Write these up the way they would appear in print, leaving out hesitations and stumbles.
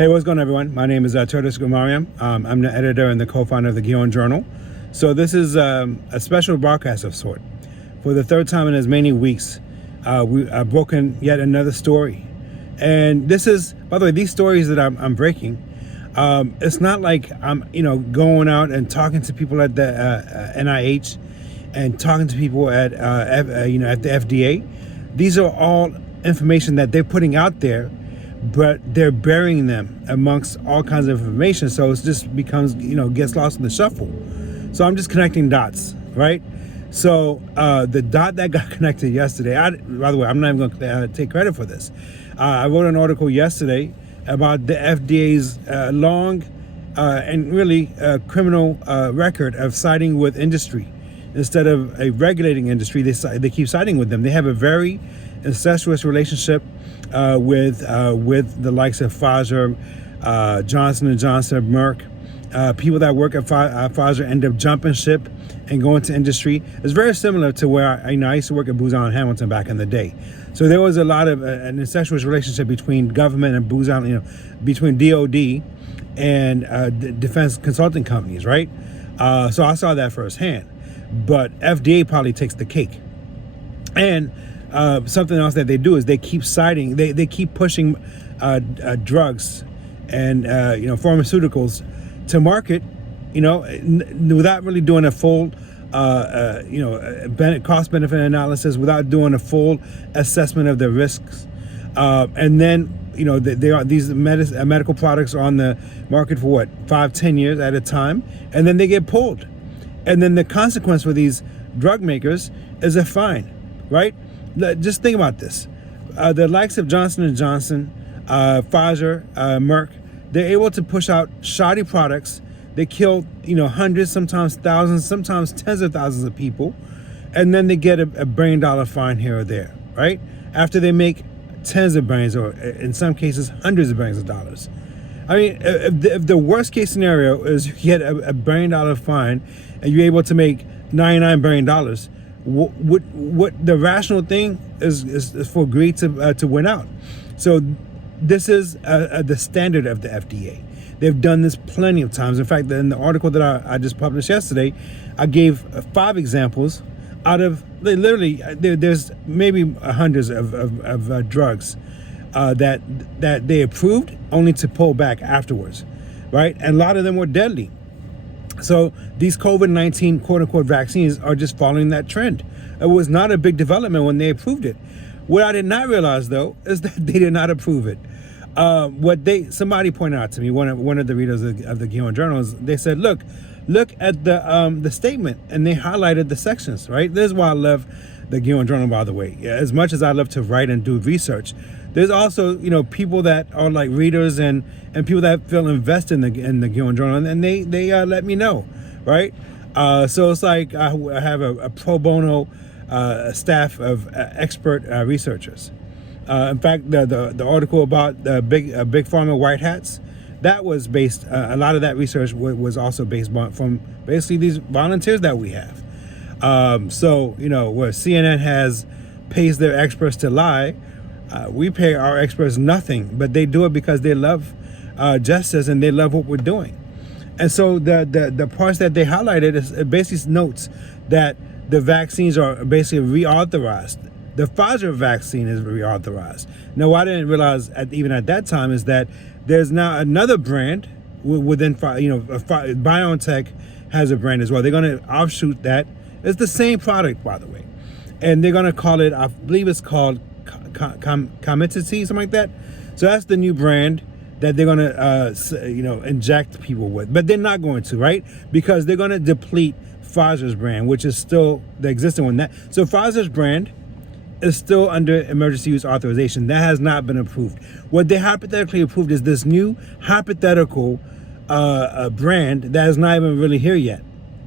Hey, what's going on, everyone? My name is Teodrose Fikremariam. I'm the editor and the co-founder of the Guion Journal. So this is a special broadcast of sort. For the third time in as many weeks, we have broken yet another story. And this is, by the way, these stories that I'm breaking, it's not like I'm, going out and talking to people at the NIH and talking to people at, at the FDA. These are all information that they're putting out there, but they're burying them amongst all kinds of information. So it just becomes, gets lost in the shuffle. So I'm just connecting dots, right? So the dot that got connected yesterday, by the way, I'm not even going to take credit for this. I wrote an article yesterday about the FDA's long and really criminal record of siding with industry. Instead of a regulating industry, they keep siding with them. They have a very incestuous relationship with the likes of Pfizer, Johnson & Johnson, Merck. People that work at Pfizer end up jumping ship and going to industry. It's very similar to where I used to work at Booz Allen Hamilton back in the day. So there was a lot of an incestuous relationship between government and Booz Allen, between DOD and defense consulting companies, right? So I saw that firsthand. But FDA probably takes the cake. And something else that they do is they keep citing, they keep pushing drugs and pharmaceuticals to market, without really doing a full cost benefit analysis, without doing a full assessment of the risks, and then these medical products are on the market for 5-10 years at a time, and then they get pulled, and then the consequence for these drug makers is a fine, right? Just think about this. The likes of Johnson & Johnson, Pfizer, Merck, they're able to push out shoddy products. They kill, hundreds, sometimes thousands, sometimes tens of thousands of people. And then they get a $1 billion fine here or there, right? After they make tens of billions, or in some cases, hundreds of billions of dollars. I mean, if the worst case scenario is you get a $1 billion fine and you're able to make $99 billion, what the rational thing is for greed to win out. So this is the standard of the FDA. They've done this plenty of times. In fact, in the article that I just published yesterday, I gave 5 examples out of literally there's maybe hundreds of drugs that they approved only to pull back afterwards, right? And a lot of them were deadly. So these COVID-19 quote-unquote vaccines are just following that trend. It was not a big development when they approved it. What I did not realize, though, is that they did not approve it. Somebody pointed out to me, one of the readers of the Guion Journal, they said, look at the statement, and they highlighted the sections, right? This is why I love the Guion Journal, by the way. As much as I love to write and do research, there's also people that are like readers and people that feel invested in the Guion Journal, and they let me know, right? So it's like I have a pro bono staff of expert researchers. In fact, the article about the big pharma white hats, that was based. A lot of that research was also based from basically these volunteers that we have. So where CNN pays their experts to lie, we pay our experts nothing, but they do it because they love justice and they love what we're doing. And so the parts that they highlighted it basically notes that the vaccines are basically reauthorized. The Pfizer vaccine is reauthorized. Now, what I didn't realize even at that time is that there's now another brand within, BioNTech has a brand as well. They're going to offshoot that. It's the same product, by the way. And they're going to call it, I believe it's called Comitity, something like that. So that's the new brand that they're going to, inject people with. But they're not going to, right? Because they're going to deplete Pfizer's brand, which is still the existing one. So Pfizer's brand is still under emergency use authorization. That has not been approved. What they hypothetically approved is this new hypothetical brand that is not even really here yet,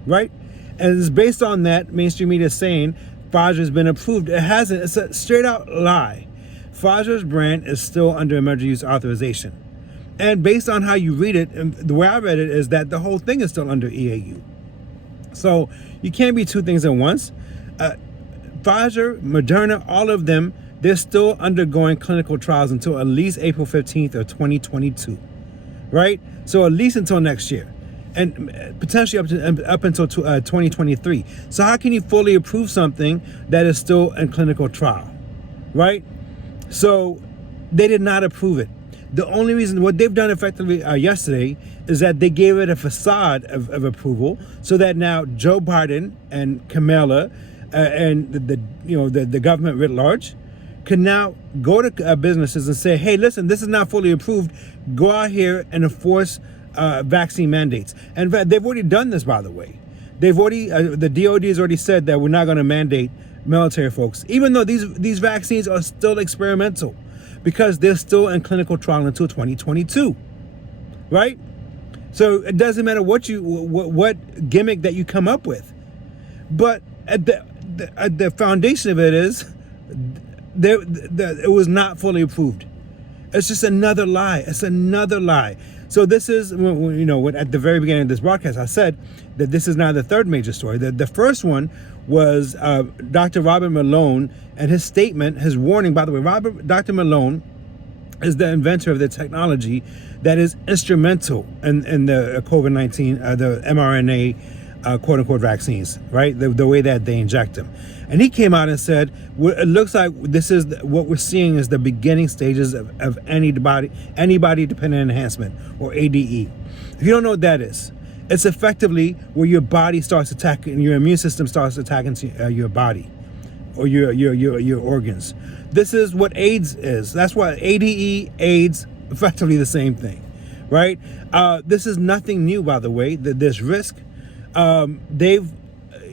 right? And it's based on that mainstream media saying Pfizer's been approved. It hasn't. It's a straight out lie. Pfizer's brand is still under emergency use authorization. And based on how you read it, and the way I read it is that the whole thing is still under EAU. So you can't be two things at once. Pfizer, Moderna, all of them, they're still undergoing clinical trials until at least April 15th of 2022. right? So at least until next year, and potentially up until 2023. So how can you fully approve something that is still in clinical trial, right? So they did not approve it. The only reason, what they've done effectively yesterday, is that they gave it a facade of approval, so that now Joe Biden and Kamala and the government writ large can now go to businesses and say, hey, listen, this is not fully approved. Go out here and enforce vaccine mandates. And in fact, they've already done this, by the way. They've already, the DOD has already said that we're not going to mandate military folks, even though these vaccines are still experimental, because they're still in clinical trial until 2022, right? So it doesn't matter what gimmick that you come up with, but at the foundation of it is it was not fully approved. It's just another lie. It's another lie. So this is, at the very beginning of this broadcast, I said that this is now the third major story. The first one was Dr. Robert Malone and his statement, his warning. By the way, Dr. Malone is the inventor of the technology that is instrumental in the COVID-19, the mRNA, quote unquote, vaccines, right? The way that they inject them. And he came out and said, it looks like this is what we're seeing is the beginning stages of antibody dependent enhancement, or ADE. If you don't know what that is, it's effectively where your body starts attacking, your immune system starts attacking your body or your organs. This is what AIDS is. That's why ADE, AIDS, effectively the same thing, right? This is nothing new, by the way. This risk,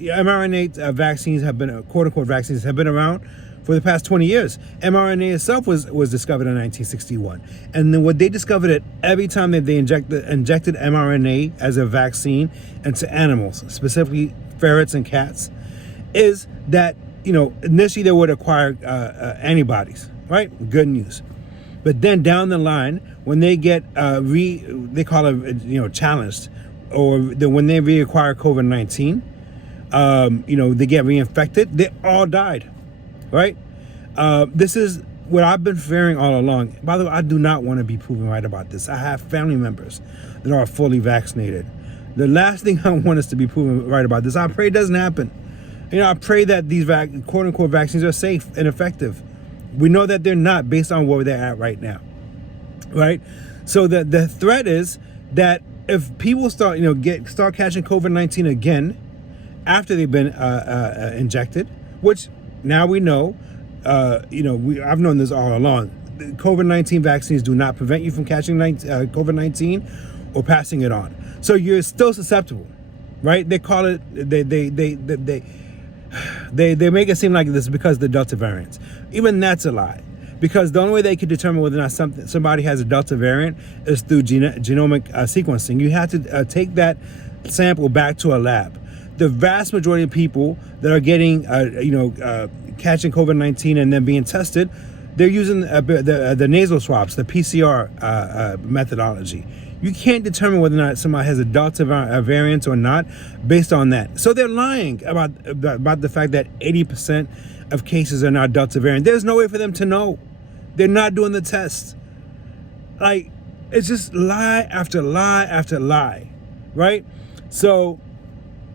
mRNA vaccines have been, quote unquote, vaccines have been around for the past 20 years. mRNA itself was discovered in 1961. And then what they discovered it every time that they injected mRNA as a vaccine into animals, specifically ferrets and cats, is that, initially they would acquire antibodies, right? Good news. But then down the line, when they get they call it, challenged, or when they reacquire COVID-19, they get reinfected, they all died, right? This is what I've been fearing all along. By the way, I do not want to be proven right about this. I have family members that are fully vaccinated. The last thing I want is to be proven right about this. I pray it doesn't happen. I pray that these quote unquote vaccines are safe and effective. We know that they're not, based on where they're at right now, right? So the threat is that if people start catching COVID-19 again after they've been injected, which now we know, I've known this all along. The COVID-19 vaccines do not prevent you from catching COVID-19 or passing it on. So you're still susceptible, right? They call it, they make it seem like this because of the Delta variants. Even that's a lie, because the only way they can determine whether or not somebody has a Delta variant is through genomic sequencing. You have to take that sample back to a lab. The vast majority of people that are getting, catching COVID-19 and then being tested, they're using the nasal swabs, the PCR methodology. You can't determine whether or not somebody has a Delta variant or not based on that. So they're lying about the fact that 80% of cases are not Delta variant. There's no way for them to know. They're not doing the tests. Like, it's just lie after lie after lie, right? So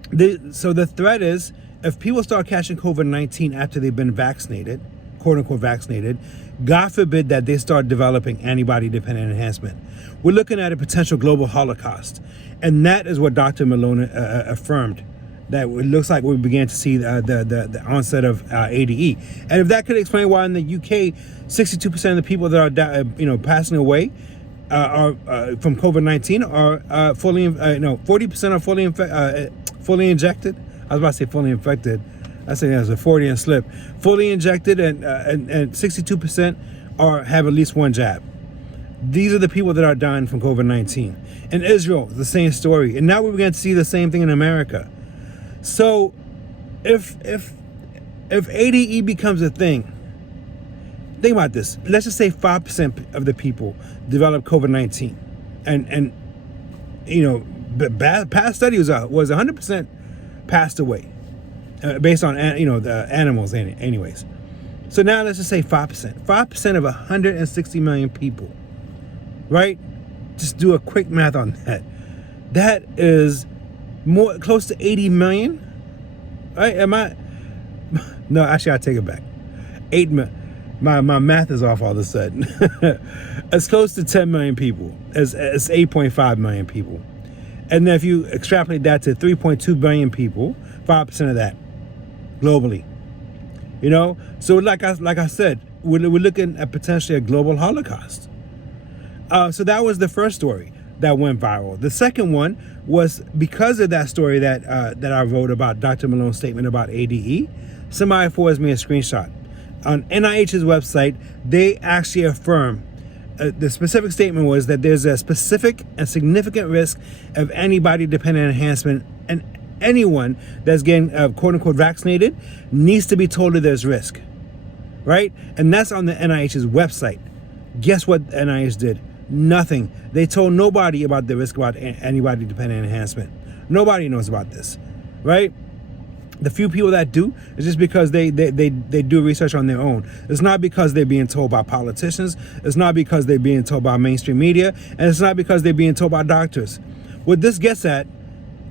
the threat is, if people start catching COVID-19 after they've been vaccinated, quote unquote vaccinated, God forbid that they start developing antibody-dependent enhancement. We're looking at a potential global holocaust. And that is what Dr. Malone affirmed, that it looks like we began to see the onset of ADE. And if that could explain why in the UK, 62% of the people that are passing away are from COVID-19 are fully, 40% are fully injected. I was about to say fully infected. I say there's a Freudian slip. Fully injected, and 62% have at least one jab. These are the people that are dying from COVID-19. In Israel, the same story. And now we're going to see the same thing in America. So if ADE becomes a thing, think about this. Let's just say 5% of the people develop COVID-19. And past study was 100% passed away. Based on the animals anyways. So now let's just say 5%. 5% of 160 million people, right? just do a quick math on that. That is more close to 80 million. Right? No, actually, I take it back. 8 million. My math is off all of a sudden. It's close to 10 million people. It's 8.5 million people. And then if you extrapolate that to 3.2 billion people, 5% of that globally. So like I said, we're looking at potentially a global Holocaust. So that was the first story that went viral. The second one was because of that story that I wrote about Dr. Malone's statement about ADE. Somebody forwards me a screenshot. On NIH's website, they actually affirm the specific statement was that there's a specific and significant risk of antibody-dependent enhancement, and anyone that's getting quote-unquote vaccinated needs to be told that there's risk, right? And that's on the NIH's website. Guess what NIH did? Nothing. They told nobody about the risk about antibody-dependent enhancement. Nobody knows about this, right? The few people that do is just because they do research on their own. It's not because they're being told by politicians. It's not because they're being told by mainstream media. And it's not because they're being told by doctors. What this gets at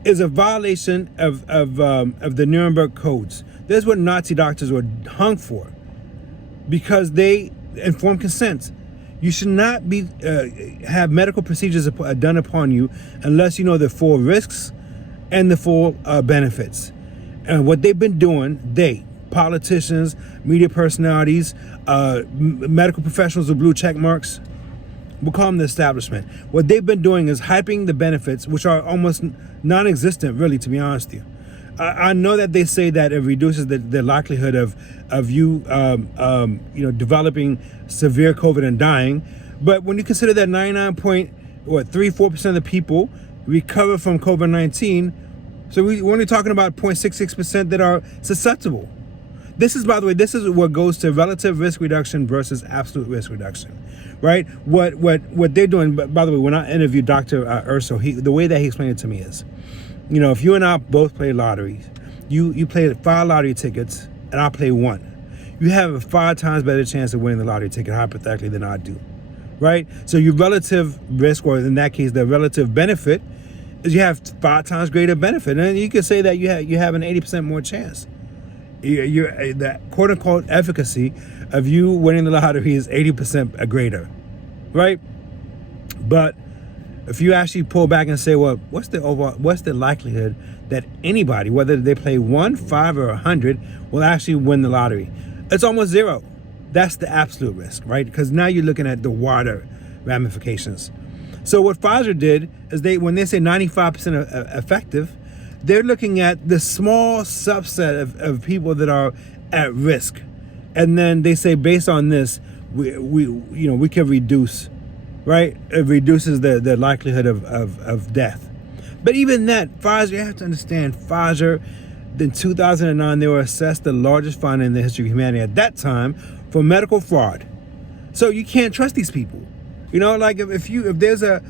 is a violation of the Nuremberg codes. This is what Nazi doctors were hung for, because they informed consent. You should not be have medical procedures done upon you unless you know the full risks and the full benefits. And what they've been doing, politicians, media personalities, medical professionals with blue check marks, we'll call them the establishment. What they've been doing is hyping the benefits, which are almost non-existent, really, to be honest with you. I know that they say that it reduces the likelihood of you developing severe COVID and dying, but when you consider that 99.34% of the people recover from COVID-19, so we're only talking about 0.66% that are susceptible. This is, by the way, this is what goes to relative risk reduction versus absolute risk reduction, right? What they're doing, by the way, when I interviewed Dr. Urso, the way that he explained it to me is, if you and I both play lotteries, you play 5 lottery tickets and I play 1. You have a 5 times better chance of winning the lottery ticket, hypothetically, than I do, right? So your relative risk, or in that case, the relative benefit, is you have 5 times greater benefit. And you could say that you have an 80% more chance. That quote-unquote efficacy of you winning the lottery is 80% greater, right? But if you actually pull back and say, well, what's the likelihood that anybody, whether they play 1, 5, or 100, will actually win the lottery? It's almost 0. That's the absolute risk, right? Because now you're looking at the wider ramifications. So what Pfizer did is when they say 95% effective, they're looking at the small subset of people that are at risk, and then they say based on this, we can reduce, right? It reduces the likelihood of death. But even that, Pfizer, you have to understand, Pfizer, in 2009, they were assessed the largest fine in the history of humanity at that time for medical fraud. So you can't trust these people. Like if there's a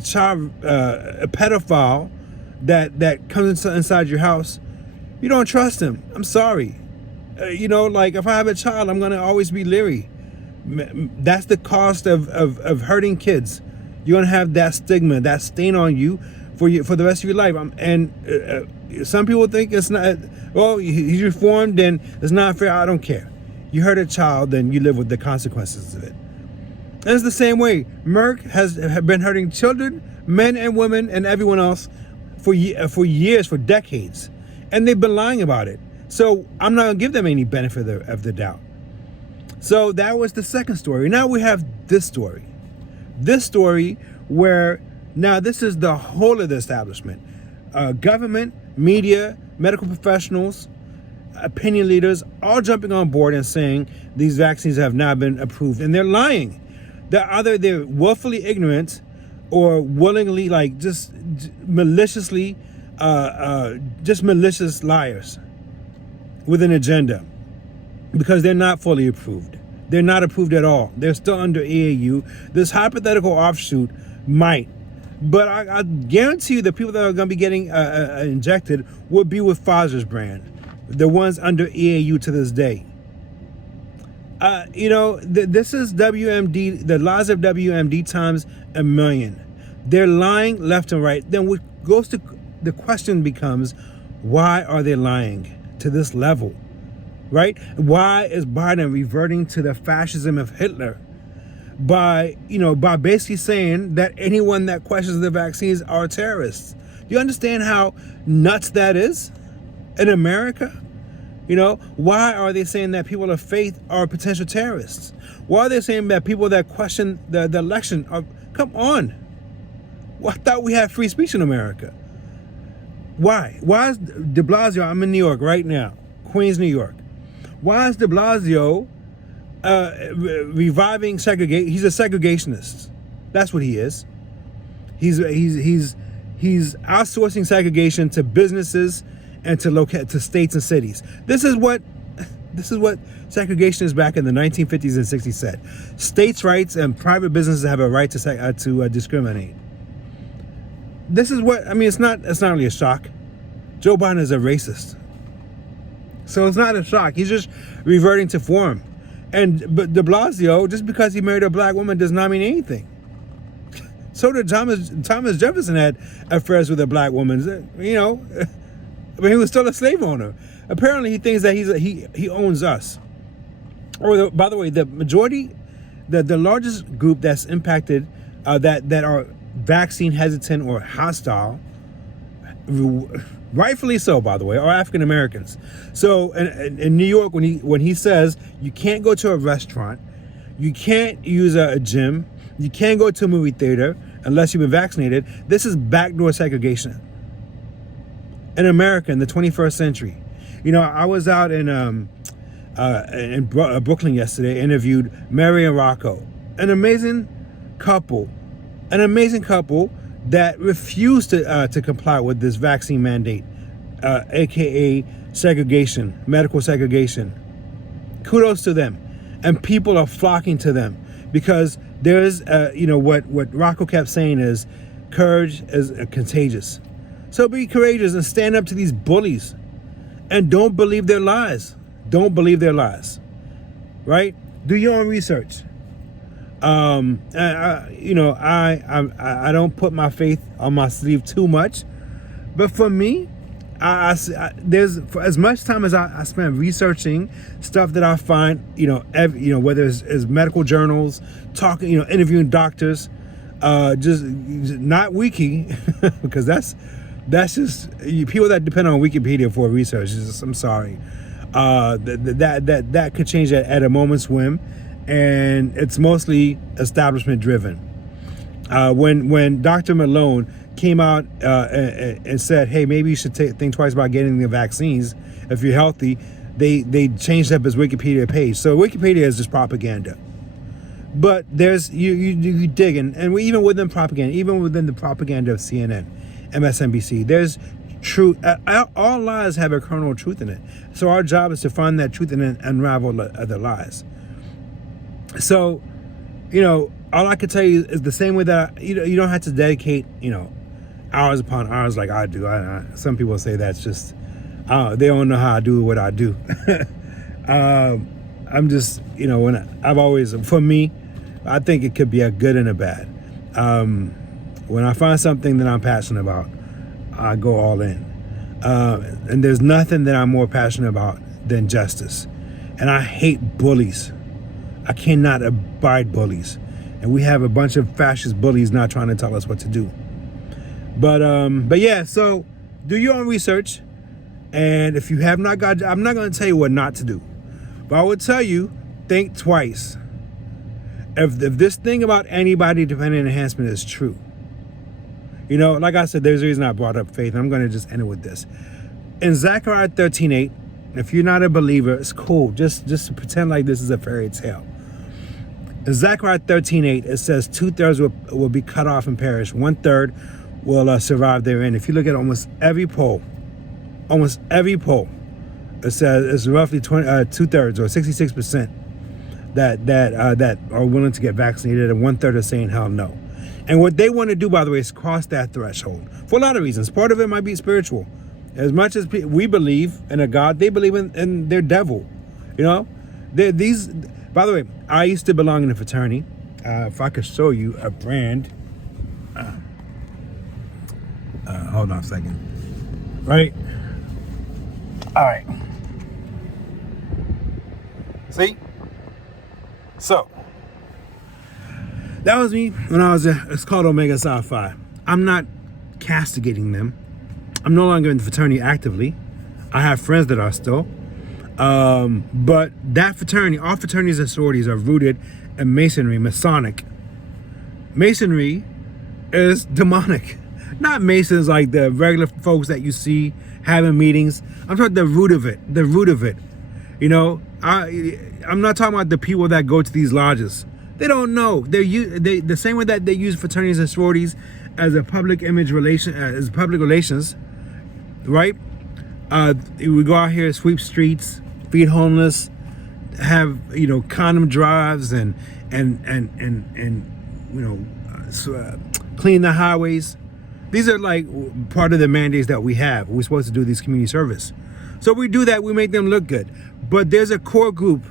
child, a pedophile that comes inside your house, you don't trust him. I'm sorry. Like if I have a child, I'm gonna always be leery. That's the cost of hurting kids. You're gonna have that stigma, that stain on you for the rest of your life. Some people think it's not. Well, he's reformed, then it's not fair. I don't care. You hurt a child, then you live with the consequences of it. And it's the same way. Merck has been hurting children, men and women, and everyone else for years, for decades. And they've been lying about it. So I'm not going to give them any benefit of the doubt. So that was the second story. Now we have this story. This story where now this is the whole of the establishment. Government, media, medical professionals, opinion leaders, all jumping on board and saying these vaccines have not been approved. And they're lying. They're willfully ignorant or willingly, just maliciously, malicious liars with an agenda, because they're not fully approved. They're not approved at all. They're still under EAU. This hypothetical offshoot might, but I guarantee you the people that are going to be getting injected will be with Pfizer's brand, the ones under EAU to this day. This is WMD, the laws of WMD times a million. They're lying left and right. Then what goes to the question becomes, why are they lying to this level, right? Why is Biden reverting to the fascism of Hitler by basically saying that anyone that questions the vaccines are terrorists? Do you understand how nuts that is in America? Why are they saying that people of faith are potential terrorists? Why are they saying that people that question the election are, come on. Well, I thought we had free speech in America. Why? Why is de Blasio, I'm in New York right now, Queens, New York. Why is de Blasio reviving segregation? He's a segregationist. That's what he is. He's outsourcing segregation to businesses and to states and cities. This is what segregationists back in the 1950s and 60s said. States' rights and private businesses have a right to discriminate. This is what it's not really a shock. Joe Biden is a racist, so it's not a shock. He's just reverting to form. But de Blasio, just because he married a black woman does not mean anything. So did Thomas Jefferson had affairs with a black woman. But he was still a slave owner. Apparently, he thinks that he owns us. By the way, the majority, the largest group that's impacted, that are vaccine hesitant or hostile, rightfully so, by the way, are African Americans. So in New York, when he says you can't go to a restaurant, you can't use a gym, you can't go to a movie theater unless you've been vaccinated, this is backdoor segregation in America in the 21st century. I was out in Brooklyn yesterday, interviewed Mary and Rocco, an amazing couple that refused to comply with this vaccine mandate, aka segregation, medical segregation. Kudos to them, and people are flocking to them because there's what Rocco kept saying is courage is contagious. So be courageous and stand up to these bullies, and don't believe their lies. Don't believe their lies, right? Do your own research. I don't put my faith on my sleeve too much, but for me, there's for as much time as I spend researching stuff that I find, whether it's medical journals, talking, interviewing doctors, just not wiki, because that's just people that depend on Wikipedia for research. I'm sorry, that could change at a moment's whim. And it's mostly establishment driven. When Dr. Malone came out and said, hey, maybe you should think twice about getting the vaccines if you're healthy, they changed up his Wikipedia page. So Wikipedia is just propaganda. But there's you dig in, and even within propaganda, even within the propaganda of CNN, MSNBC, there's truth. All lies have a kernel of truth in it. So our job is to find that truth and then unravel the lies. So, all I can tell you is the same way that you don't have to dedicate, hours upon hours like I do. Some people say that's just, they don't know how I do what I do. I'm just, for me, I think it could be a good and a bad. When I find something that I'm passionate about, I go all in. And there's nothing that I'm more passionate about than justice. And I hate bullies. I cannot abide bullies. And we have a bunch of fascist bullies not trying to tell us what to do. But yeah, so do your own research. And if you have not got, I'm not going to tell you what not to do. But I would tell you, think twice. If this thing about antibody-dependent enhancement is true, like I said, there's a reason I brought up faith. I'm going to just end it with this. In Zechariah 13:8, if you're not a believer, it's cool. Just to pretend like this is a fairy tale. In Zechariah 13:8, it says 2/3 will be cut off and perish. 1/3 will survive therein. If you look at almost every poll, it says it's roughly 2/3 or 66% that are willing to get vaccinated, and 1/3 are saying hell no. And what they want to do, by the way, is cross that threshold for a lot of reasons. Part of it might be spiritual. As much as we believe in a God, they believe in their devil. These. By the way, I used to belong in a fraternity. If I could show you a brand, Hold on a second. Right? All right. See? So, that was me when I was it's called Omega Psi Phi. I'm not castigating them. I'm no longer in the fraternity actively. I have friends that are still. But that fraternity, all fraternities and sororities are rooted in Masonry, Masonic. Masonry is demonic. Not Masons like the regular folks that you see having meetings. I'm talking the root of it. The root of it. You know, I'm not talking about the people that go to these lodges. They don't know. They the same way that they use fraternities and sororities as a public image relation, as public relations, right? We go out here, sweep streets, feed homeless, have condom drives, and clean the highways. These are like part of the mandates that we have. We're supposed to do these community service. So we do that, we make them look good. But there's a core group,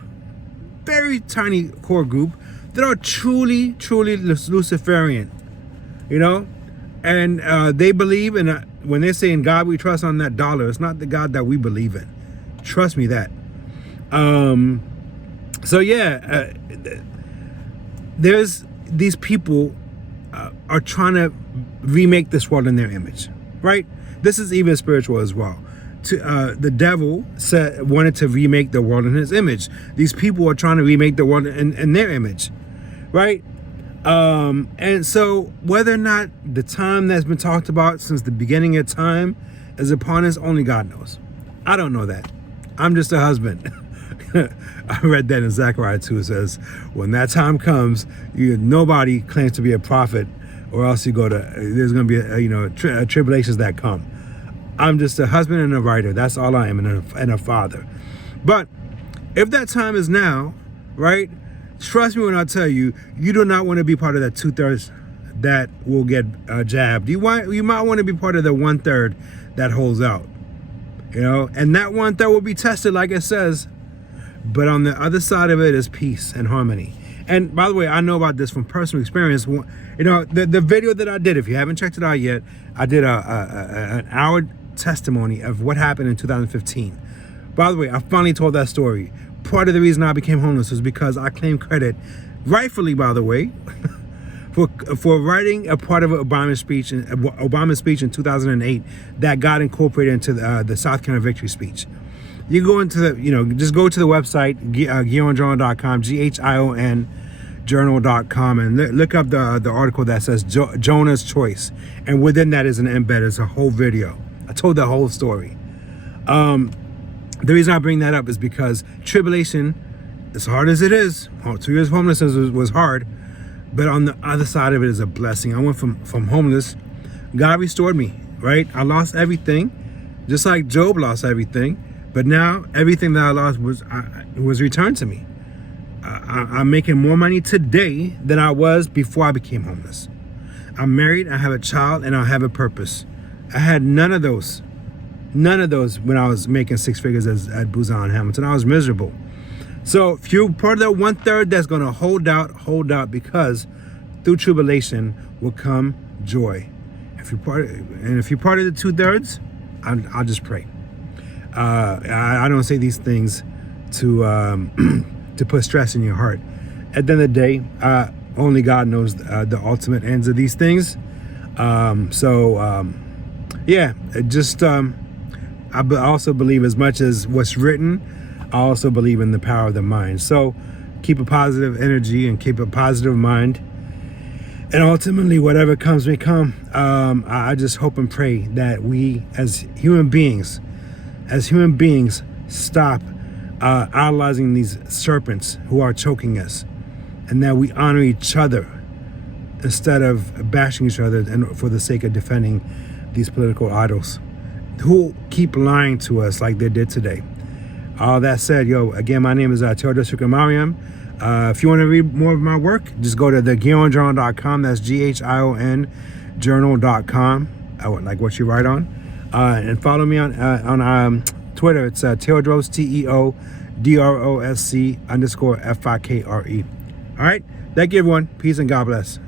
very tiny core group, that are truly Luciferian, and they believe in, when they say in God we trust on that dollar, it's not the God that we believe in. Trust me that. There's these people are trying to remake this world in their image, right? This is even spiritual as well. The devil wanted to remake the world in his image. These people are trying to remake the world in their image, right? And so whether or not the time that's been talked about since the beginning of time is upon us, only God knows. I don't know that. I'm just a husband. I read that in Zechariah 2. It says, when that time comes, nobody claims to be a prophet, or else there's going to be tribulations that come. I'm just a husband and a writer. That's all I am, and a father. But if that time is now, right? Trust me when I tell you, you do not want to be part of that 2/3 that will get jabbed. You might want to be part of the 1/3 that holds out. And that 1/3 will be tested, like it says. But on the other side of it is peace and harmony. And by the way, I know about this from personal experience. The video that I did, if you haven't checked it out yet, I did an hour testimony of what happened in 2015. By the way, I finally told that story. Part of the reason I became homeless was because I claimed credit, rightfully, by the way, for writing a part of Obama's speech in 2008 that got incorporated into the South Carolina Victory Speech. You go into just go to the website, GionJournal.com, GHION journal.com, and look up the article that says Jonah's Choice. And within that is an embed. It's a whole video. I told the whole story. The reason I bring that up is because tribulation, as hard as it is, 2 years of homelessness was hard, but on the other side of it is a blessing. I went from homeless. God restored me, right? I lost everything, just like Job lost everything. But now everything that I lost was returned to me. I'm making more money today than I was before I became homeless. I'm married, I have a child, and I have a purpose. I had none of those when I was making 6 figures at Busan Hamilton. I was miserable. So if you're part of that 1/3 that's going to hold out, because through tribulation will come joy. If you're part of the 2/3, I'll just pray. I don't say these things to put stress in your heart. At the end of the day, only God knows the ultimate ends of these things. I also believe, as much as what's written, I also believe in the power of the mind. So keep a positive energy and keep a positive mind. And ultimately, whatever comes may come. I just hope and pray that we, as human beings, stop idolizing these serpents who are choking us, and that we honor each other instead of bashing each other, and for the sake of defending these political idols who keep lying to us like they did today. All that said, again, my name is Teodrose Fikremariam. If you want to read more of my work, just go to GionJournal.com. That's GHION journal.com. Like what you write on. And follow me on Twitter. It's Teodrose, TEODROSC _FIKRE. All right. Thank you, everyone. Peace and God bless.